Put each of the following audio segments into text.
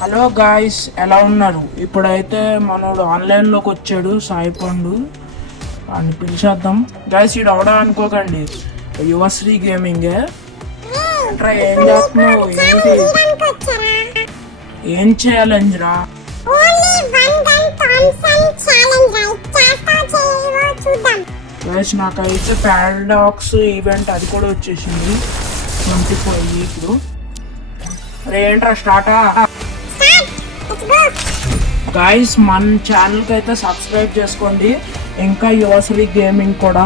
Hello guys, ఎలా ఉన్నారు? ఇప్పుడైతే మనోడు ఆన్లైన్లోకి వచ్చాడు, సాయి పండు అని పిలిచేద్దాం. గాయ్స్ ఇది అవడా అనుకోకండి, యువశ్రీ గేమింగే. ఏం చేస్తున్నావు? ఏంటి ఏం ఛాలెంజ్ రా? గాయ్స్ నాకైతే పారాడాక్స్ ఈవెంట్ అది కూడా వచ్చేసింది 25 ఇప్పుడు. అరే ఏంట్రా స్టార్టా? గాయస్ మన ఛానల్కి అయితే సబ్స్క్రైబ్ చేసుకోండి. ఇంకా యువశ్రీ గేమింగ్ కూడా.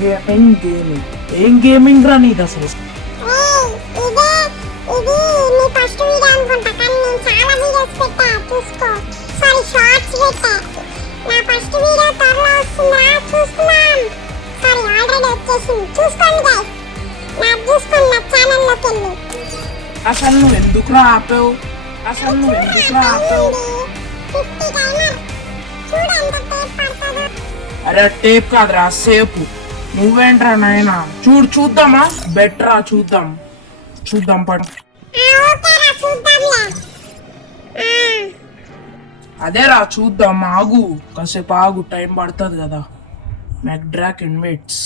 గేమింగ్ ఏం గేమింగ్ రా నీది అసలు? అసలు నువ్వు ఎందుకురా ఆపావు? అరే టేప్ కాదురా, సేపు. నువ్వేంట్రా నాయనా? చూద్దామా? బెటరా చూద్దాం పడ. అదేరా చూద్దాం, ఆగు కాసేపు ఆగు, టైం పడుతుంది కదా. మెక్డ్రాక్ ఇన్వైట్స్.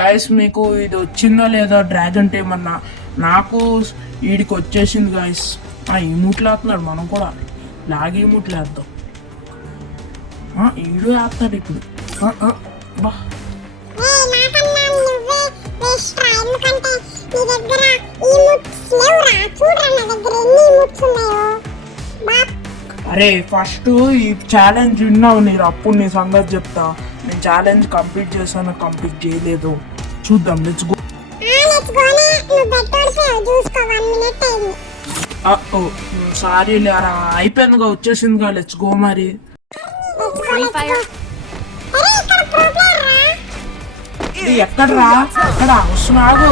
గైస్ మీకు ఇది వచ్చిందో లేదో డ్రాగన్ టైం అన్నా, నాకు వీడికి వచ్చేసింది గైస్. ఈమూట్లు వేస్తున్నాడు, మనం కూడా లాగి ఈమూట్లు వేద్దాం. ఈడు వేస్తాడు ఇప్పుడు. బా అరే ఫస్ట్ ఈ ఛాలెంజ్ విన్నావు మీరు, అప్పుడు నీ సంగతి చెప్తా. నేను ఛాలెంజ్ కంప్లీట్ చేశాను, కంప్లీట్ చేయలేదు. చూద్దాం, లెట్స్ గో. సారీ లేరా, అయిపోయిందిగా, వచ్చేసిందిగా. లెట్స్ గో మరి. ఇది ఎక్కడరా? ఎక్కడ వస్తున్నాడు?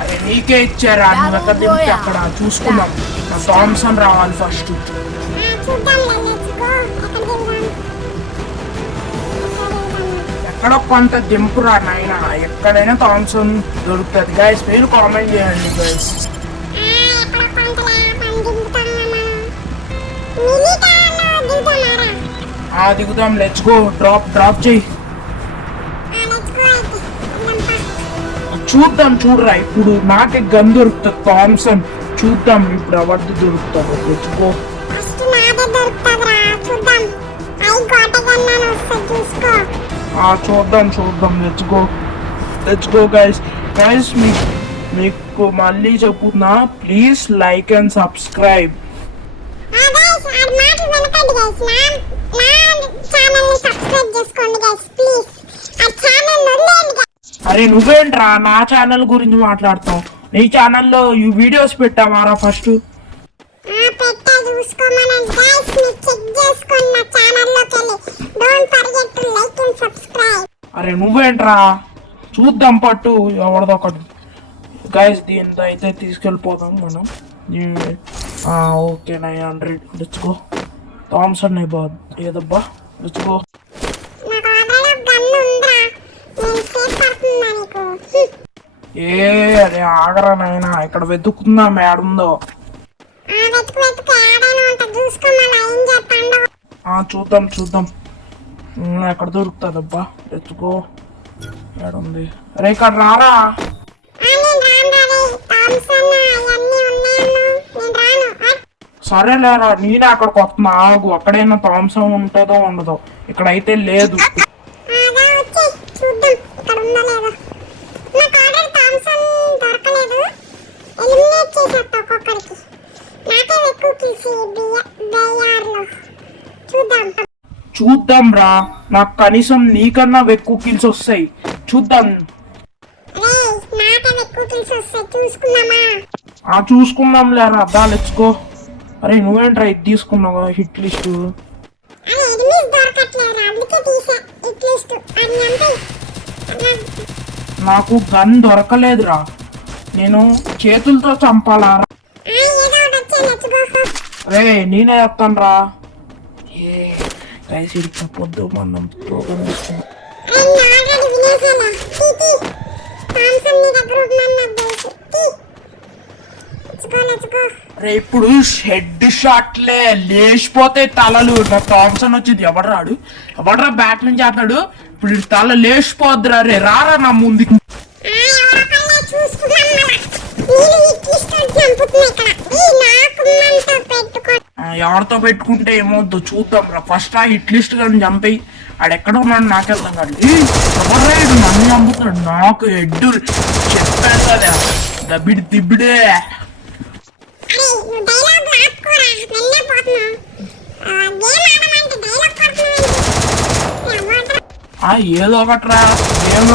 అరే నీకే ఇచ్చారా, నువ్వు ఎక్కడ దింపితే అక్కడ చూసుకున్నాం. థామ్సన్ రావాలి ఫస్ట్. ఎక్కడ కొంత దింపురా నాయన, ఎక్కడైనా థామ్సన్ దొరుకుతుంది. గైస్ మీరు కామెంట్ చేయండి గైస్. దిగుదాం, లెట్స్ గో. డ్రాప్ చేయి. చూద్దాం, చూడరా ఇప్పుడు నాకే గన్ దొరుకుతుంది థామ్సన్. చూద్దాం ఇప్పుడు ఎవరిది దొరుకుతాడు. Let's go. చూద్దాం లెట్స్ గో గైస్. మీకు మళ్ళీ చెప్పుతున్నా, ప్లీజ్ లైక్ అండ్ సబ్స్క్రైబ్. అరే నువ్వేంట్రా నా ఛానల్ గురించి మాట్లాడతావు? నీ ఛానల్లో ఈ వీడియోస్ పెట్టావారా ఫస్ట్? అరే నువ్వేంట్రా? చూద్దాం పట్టు ఎవరిదో ఒకటి. గైస్ దీంతో అయితే తీసుకెళ్ళిపోదాం మనం. ఓకే 900. Let's go. థామ్సన్ అయిపోద్ది ఏదబ్బా. Let's go. అదే ఆగరా నాయనా, ఇక్కడ వెతుకుతుందా మేడందో. చూద్దాం ఎక్కడ దొరుకుతుందబ్బా. Let's go. ఏడుంది? అరే ఇక్కడ రారా. సరేలేరా, నేనే అక్కడికి వస్తున్నా, ఆగు. అక్కడైనా థామ్సన్ ఉంటుందో ఉండదో, ఇక్కడైతే లేదు. చూద్దాం రా, నాకు కనీసం నీకన్నా ఎక్కువ కిల్స్ వస్తాయి. చూద్దాం. చూసుకుందాం లేరా. అబ్బా లెట్స్ గో. అరే నువ్వేంట్రా ఇది తీసుకున్నావు హిట్ లిస్ట్? నాకు గన్ దొరకలేదురా, నేను చేతులతో చంపాలా? అరే నేనే చెప్తాను రా. చెప్పొద్దు, మనం ప్రోగ్రామ్ రే ఇప్పుడు హెడ్ షాట్లే లేచిపోతే తలలు. నా థామ్సన్ వచ్చింది, ఎవడరా బ్యాట్ నుంచి ఆడతాడు. ఇప్పుడు ఈ తల లేచిపోద్దురా. రే రారా నా ముందుకి. ఎవరితో పెట్టుకుంటే ఏమవుద్దో చూద్దాం రా. ఫస్ట్ ఆ హిట్ లిస్ట్ కానీ చంపేయి. ఆడెక్కడ ఉన్నాడు నాకెళ్తాం కాదు. ఎవరా ఇడు నన్ను చంపుతున్నాడు. నాకు హెడ్ చెప్పాను కదా, దబ్బిడి దిబ్బిడే. ఏదో ఒకట్రా గేమ్.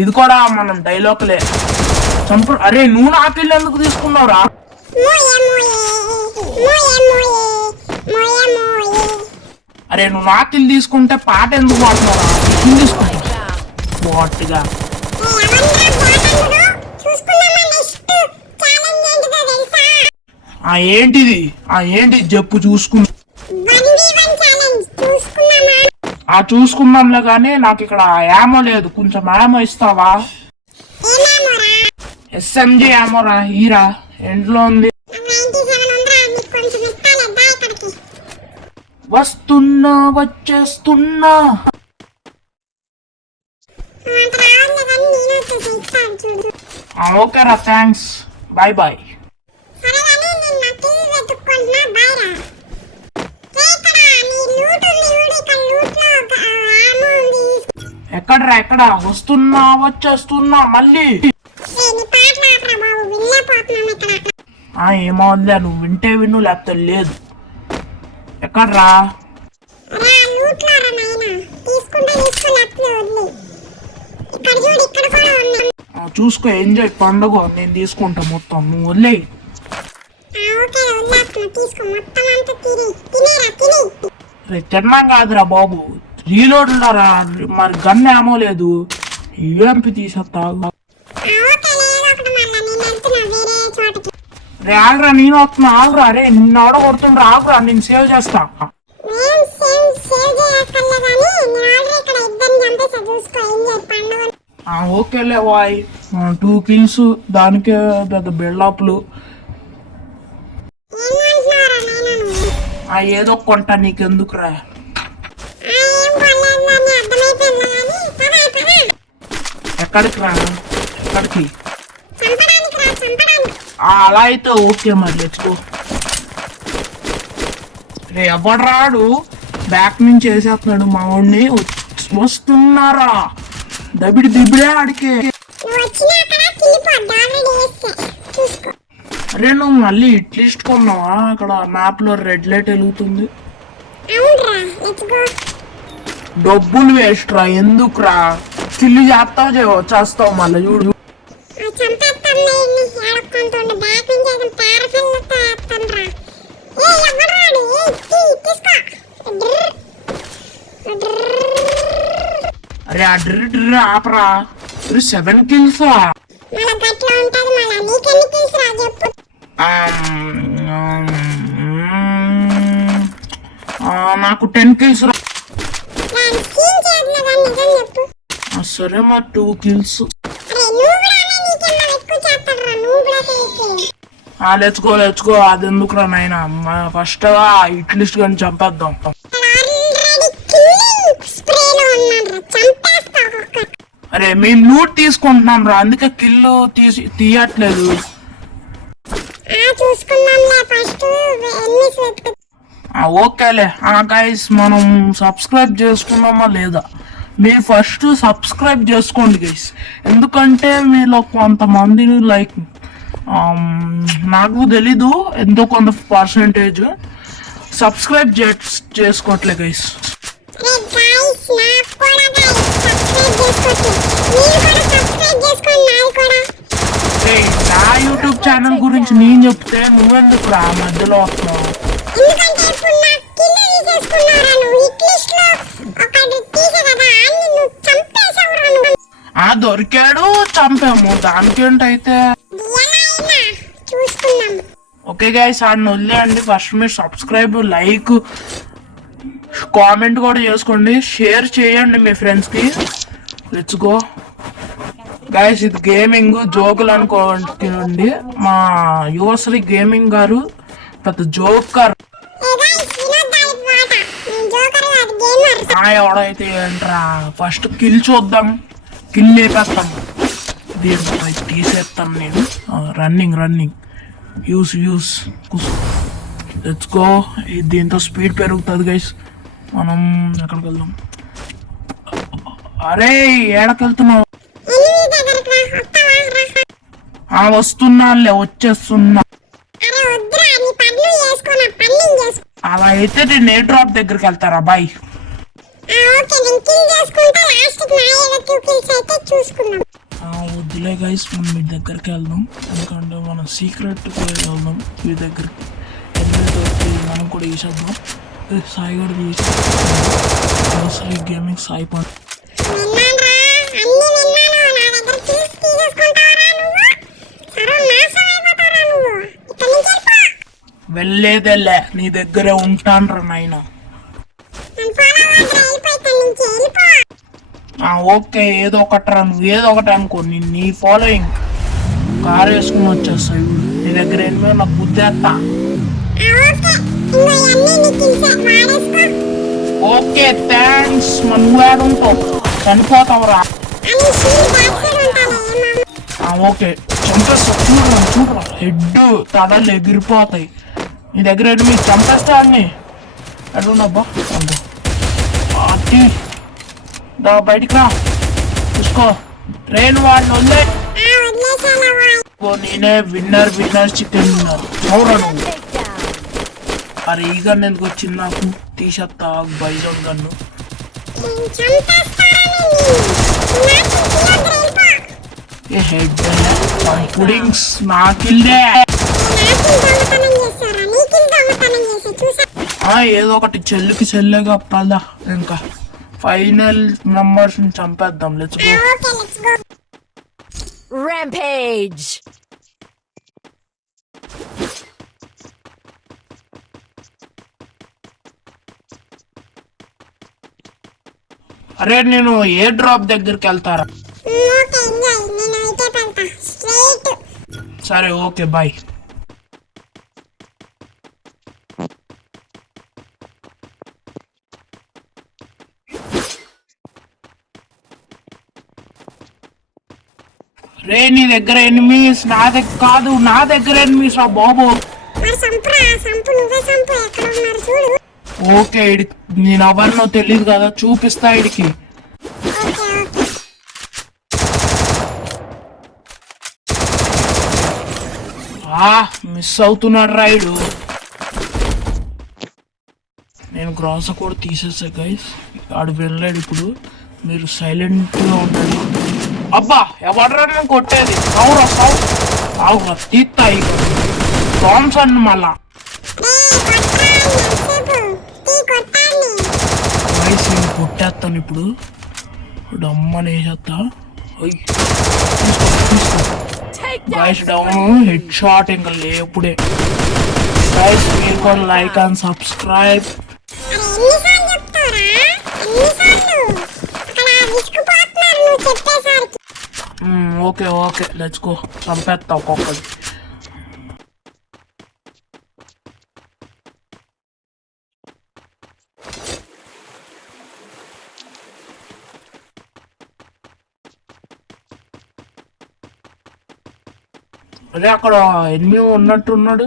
ఇది కూడా మనం డైలాగ్లే చంపు. అరే నువ్వు నా పిల్ల ఎందుకు తీసుకున్నావురా? అరే నువ్వు నా పిల్లి తీసుకుంటే పాట ఎందుకు పాడుతున్నారా? తీసుకుంటా బాట్గా. ఏంటిది చెప్పు చూసుకున్నా. చూసుకుందాంలే కానీ నాకు ఇక్కడ యామో లేదు. కొంచెం యామో ఇస్తావా? SMG యామోరా హీరా ఎంట్లో ఉంది. వస్తున్నా వచ్చేస్తున్నా. ఓకేరా థ్యాంక్స్, బాయ్ బాయ్. ఎక్కడ వస్తున్నా వచ్చేస్తున్నా మళ్ళీ. ఏమవులే, నువ్వు వింటే విను లేకపోతే లేదు. ఎక్కడ్రా? చూసుకో, ఎంజాయ్ పండుగ. నేను తీసుకుంటా మొత్తం, నువ్వు వదిలేయి. తిన్నాం కాదురా బాబు, రీలోడ్ రా. మరి గన్ ఏమో లేదు, యూఎంపి తీసేస్తా. రే ఆగరా, నేను వస్తున్నా. ఆగరా, రే నిన్ను ఆడ కొడుతుండ్రా. ఆగరా, నేను సేవ్ చేస్తా. ఓకేలే వాయ్. 2 kills, దానికే పెద్ద బిల్డప్లు. ఏదో కొంట నీకెందుకురా. ఎక్కడికి రా? ఎక్కడికి? అలా అయితే ఓకే, మరి లెట్స్గో. రే ఎవడు రాడు, బ్యాక్ నుంచి వేసేస్తున్నాడు మా వాడిని. వస్తున్నారా దిబ్బిడే ఆడికే. అరే నువ్వు మళ్ళీ హిట్ లిస్ట్ కొన్నావా? అక్కడ మ్యాప్ లో రెడ్ లైట్ వెలుగుతుంది. డబ్బులు వేస్ట్ రా, ఎందుకురా? కిల్లు చేస్తావు మళ్ళీ చూడు. అరే డ్రిర్ ఆపరా. 7 kills. నాకు 10 kills రా. సరే మా 2 kills. Let's go. అది ఎందుకురా నాయన, ఫస్ట్ హిట్ లిస్ట్ కానీ చంపేద్దాం. అరే మేము లూట్ తీసుకుంటున్నాం రా, అందుకే కిల్లు తీయట్లేదు. ఓకేలే గైస్, మనం సబ్స్క్రైబ్ చేసుకున్నామా లేదా? మీరు ఫస్ట్ సబ్స్క్రైబ్ చేసుకోండి గైస్, ఎందుకంటే మీలో కొంతమందిని లైక్ నాకు తెలీదు ఎంతో కొంత పర్సెంటేజ్ సబ్స్క్రైబ్ చేసుకోవట్లే గైస్. నా యూట్యూబ్ ఛానల్ గురించి నేను చెప్తే నువ్వెందుకు రా మధ్యలో వస్తున్నావు? దొరికాడు, చంపాము, దానికేంటైతే. ఓకే గైస్, ఆడిని వదిలేయండి. ఫస్ట్ మీరు సబ్స్క్రైబ్, లైక్, కామెంట్ కూడా చేసుకోండి, షేర్ చేయండి మీ ఫ్రెండ్స్ కి. Let's go. గైస్ ఇది గేమింగ్ జోకులు అనుకోండి. మా యువశ్రీ గేమింగ్ గారు పెద్ద జోకర్. ఎవడైతే ఏంట్రా ఫస్ట్ కిల్ చూద్దాం, కిల్ లేపేస్తాం, దీంట్లో తీసేస్తాను నేను. Running use let's go. దీంతో స్పీడ్ పెరుగుతుంది గైస్. మనం ఎక్కడికి వెళ్దాం? అరే ఏడకెళ్తున్నావు? వస్తున్నానులే, వచ్చేస్తున్నా. అలా అయితే నేను ఏ డ్రాప్ దగ్గరికి వెళ్తారా బాయ్? వద్దులే గైస్, మనం మీ దగ్గరికి వెళ్దాం. ఎందుకంటే మనం సీక్రెట్ వెళ్దాం మీ దగ్గరికి. మనం కూడా వేసేద్దాం. సాయి కూడా తీసేద్దాం. గేమింగ్ సాయి పాట వెళ్ళేదేలే, నీ దగ్గరే ఉంటాన్రా నాయన. ఓకే ఏదో ఒకటి నువ్వు ఏదో ఒకటి అనుకో. నీ ఫాలోయింగ్ కారు వేసుకుని వచ్చేస్తాయి. నీ దగ్గర ఏమో నాకు గుద్దేస్తా. Okay thanks. నువ్వు ఏడుంటావు? చనిపోతావురా. ఓకే చంపేస్తా. చూడరా హెడ్ తడలు ఎగిరిపోతాయి. నీ దగ్గర మీరు చంపేస్తా అన్ని. ఎడున్నబ్బా దా బయటికి రా. చూసుకో ట్రైన్ వాళ్ళు వదిలే. నేనే విన్నర్ చికెన్ విన్నర్. అవురా నువ్వు? అరే ఈ గన్ను ఎందుకు వచ్చింది నాకు? తీసేస్తా బైజాన్ గన్ను. హెడ్ పుడింగ్స్ నాకిల్లే. ఏదో ఒకటి చెల్లికి చెల్లె కప్పాలా. ఇంకా ఫైనల్ మెంబర్స్ ని చంపేద్దాం. Let's go. Rampage. అరే నేను ఏ డ్రాప్ దగ్గరికి వెళ్తారా? సరే ఓకే బాయ్. రే నీ దగ్గర ఎనిమిస్, నా దగ్గర కాదు. నా దగ్గర ఎనిమిస్ రా బాబు. ఓకే నేను ఎవరినో తెలియదు కదా, చూపిస్తా ఇడికి. మిస్ అవుతున్నాడు రైడు. నేను గ్రాస కూడా తీసేసా గైస్. ఆడు వెళ్ళాడు ఇప్పుడు. మీరు సైలెంట్ గా ఉండండి. అబ్బా ఎవడరా నేను కొట్టేది? అవురా తీస్తాయి థామ్సన్ మళ్ళా. గైస్ నేను కొట్టేస్తాను ఇప్పుడు. డమ్మని వేసేస్తా. గైస్ డౌన్ హెడ్ షాట్ ఇంకా లేపుడే. గైస్ మీరు కూడా like and subscribe. Okay let's go. చంపేస్తా ఒక్కొక్కటి. అదే అక్కడ ఎన్ని ఉన్నట్టున్నాడు.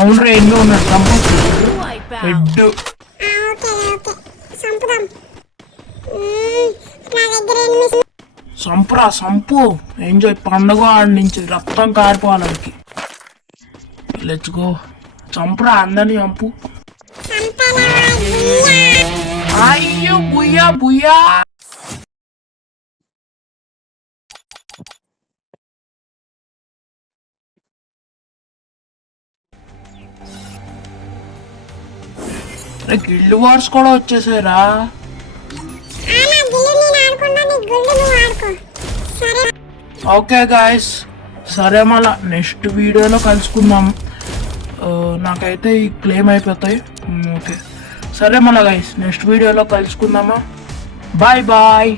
అవునరా ఎన్ని ఉన్నాడు. చంపచ్చు హెడ్. సంపు ఎంజాయ్ పండుగ ఆడించి రక్తం కారిపోవాలకి. Let's go. చంపురా అందరినీ చంపు. అయ్యో బుయ్యా. గిల్డ్ వార్స్ కూడా వచ్చేసారా? ఓకే గాయస్ సరే మళ్ళా నెక్స్ట్ వీడియోలో కలుసుకుందాం. నాకైతే ఈ క్లెయిమ్ అయిపోతాయి. ఓకే సరే మళ్ళా గైస్ నెక్స్ట్ వీడియోలో కలుసుకుందామా. బాయ్